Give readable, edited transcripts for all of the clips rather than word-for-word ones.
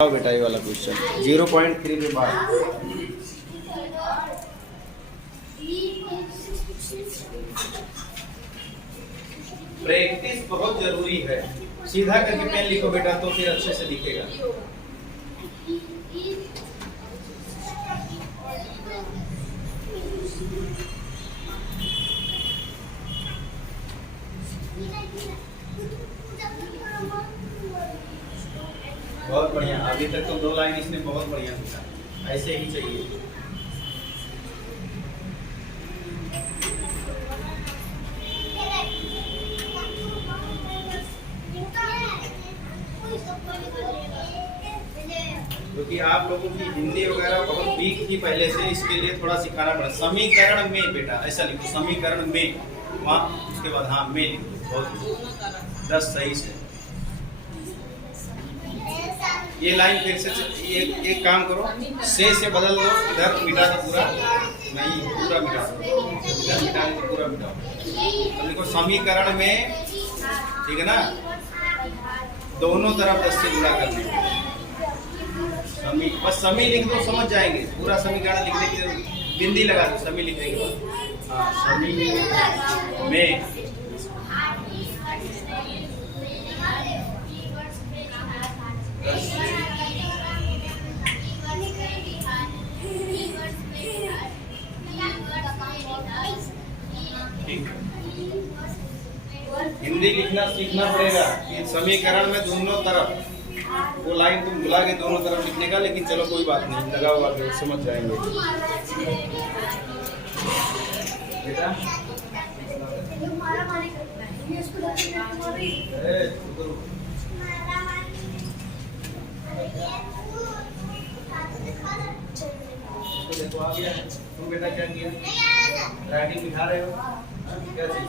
बेटा ये वाला क्वेश्चन 0.3 के बाद प्रैक्टिस बहुत जरूरी है। सीधा करके पेन लिखो बेटा तो फिर अच्छे से दिखेगा। बहुत बढ़िया, अभी तक तो 2 लाइन इसने बहुत बढ़िया लिखा, ऐसे ही चाहिए। क्योंकि आप लोगों की हिंदी वगैरह बहुत वीक थी पहले से, इसके लिए थोड़ा सिखाना पड़ा। समीकरण में बेटा ऐसा लिखो, समीकरण में, वहाँ उसके बाद हाँ में लिखो, बहुत 10 सही से। ये लाइन फिर से एक काम करो, से बदल दो, इधर मिटा दो पूरा, नहीं पूरा मिटा दो, इधर मिटा दो पूरा मिटा दो। तो देखो समीकरण में, ठीक है ना, दोनों तरफ 10 से गुणा करने हैं। समी, बस समी लिख दो, समझ जाएंगे। पूरा समीकरण लिखने की बिंदी लगा दो समी लिखने के बाद। हाँ, समी में हिंदी लिखना सीखना पड़ेगा कि समीकरण में दोनों तरफ, वो लाइन तुम भुला के दोनों तरफ लिखने का, लेकिन चलो कोई बात नहीं, लगा हुआ के समझ जाएंगे बेटा। देखो आ गया, तुम बेटा क्या किया, राइटिंग दिखा रहे हो, क्या चीज,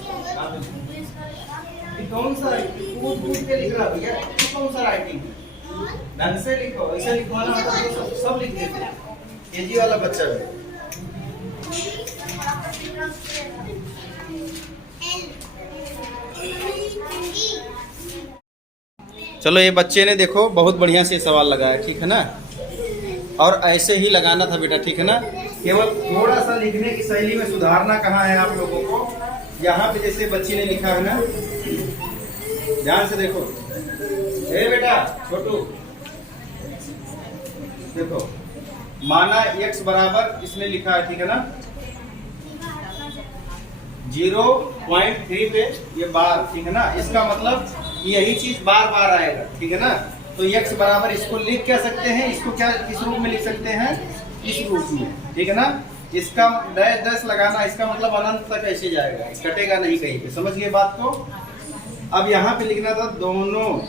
कौन सा कूद कूद के लिख रहा भैया, कौन सा राइटिंग, ढंग से लिखो, ऐसे लिखवाना मतलब सब लिख देते हैं, केजी वाला बच्चा भी। चलो ये बच्चे ने देखो बहुत बढ़िया से सवाल लगाया, ठीक है ना, और ऐसे ही लगाना था बेटा, ठीक है ना। केवल थोड़ा सा लिखने की शैली में सुधारना कहाँ है आप लोगों को। यहाँ पे जैसे बच्ची ने लिखा है ना, ध्यान से देखो, ए बेटा छोटू देखो, माना x बराबर इसने लिखा है, ठीक है ना, 0.3 पे ये बार, ठीक है ना, इसका मतलब यही चीज बार बार आएगा, ठीक है ना। तो x बराबर इसको लिख क्या सकते हैं, इसको क्या किस रूप में लिख सकते हैं, इस रूप में, ठीक है ना। इसका डैश लगाना, इसका मतलब अनंत तक ऐसे जाएगा, कटेगा नहीं कहीं पे, समझ गए बात को। अब यहाँ पे लिखना था दोनों,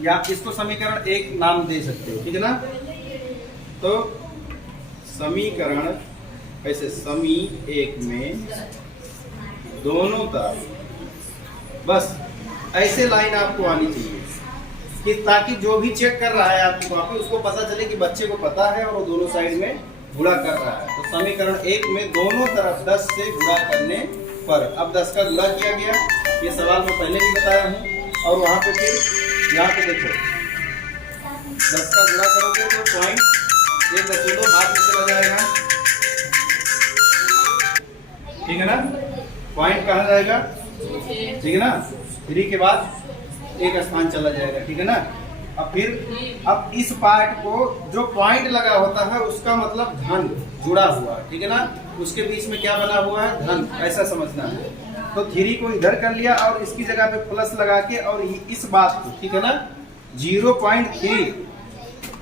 या इसको समीकरण 1 नाम दे सकते हो, ठीक है ना। तो समीकरण ऐसे, समी 1 में दोनों तरफ, बस ऐसे लाइन आपको आनी चाहिए कि ताकि जो भी चेक कर रहा है आपकी कॉपी, उसको पता चले कि बच्चे को पता है और वो दोनों साइड में गुणा कर रहा है। तो समीकरण 1 में दोनों तरफ 10 से गुणा करने पर, अब 10 का गुणा किया गया, ये सवाल मैं पहले भी बताया हूँ। और वहाँ पे फिर यहाँ पे देखो 10 का गुणा करोगे तो पॉइंट 1 भाग में चला जाएगा, ठीक है ना, पॉइंट कहाँ जाएगा, ठीक है ना, 3 के बाद 1 स्थान चला जाएगा, ठीक है ना। अब फिर अब इस पार्ट को जो पॉइंट लगा होता है उसका मतलब धन जुड़ा हुआ है, ठीक है ना, उसके बीच में क्या बना हुआ है, धन, ऐसा समझना है। तो 3 को इधर कर लिया और इसकी जगह पे प्लस लगा के, और इस बात को, ठीक है ना, 0.3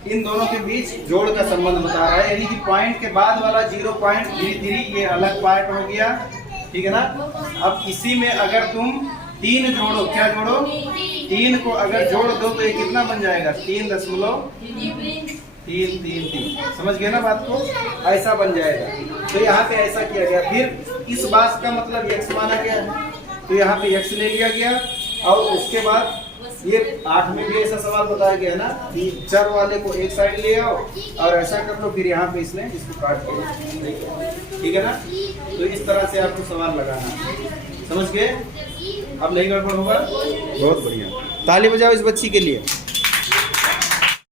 इन दोनों के बीच जोड़ का संबंध बता रहा है, यानी कि पॉइंट के बाद वाला 0.33 ये अलग पार्ट हो गया, ठीक है ना। अब इसी में अगर तुम 3 जोड़ो, क्या जोड़ो, 3 को अगर जोड़ दो तो ये कितना बन जाएगा, 3.333, समझ गए ना बात को, ऐसा बन जाएगा। तो यहाँ पे ऐसा किया गया। फिर इस बात का मतलब x माना गया है, तो यहाँ पे x ले लिया गया। और उसके बाद ये 8 में भी ऐसा सवाल बताया गया है ना, कि चर वाले को एक साइड ले आओ और ऐसा कर लो, फिर यहाँ पे इसने इसको काट के, ठीक है ना। तो इस तरह से आपको सवाल लगाना, समझ गए। अब नहीं गड़बड़ होगा, बहुत बढ़िया, ताली बजाओ इस बच्ची के लिए।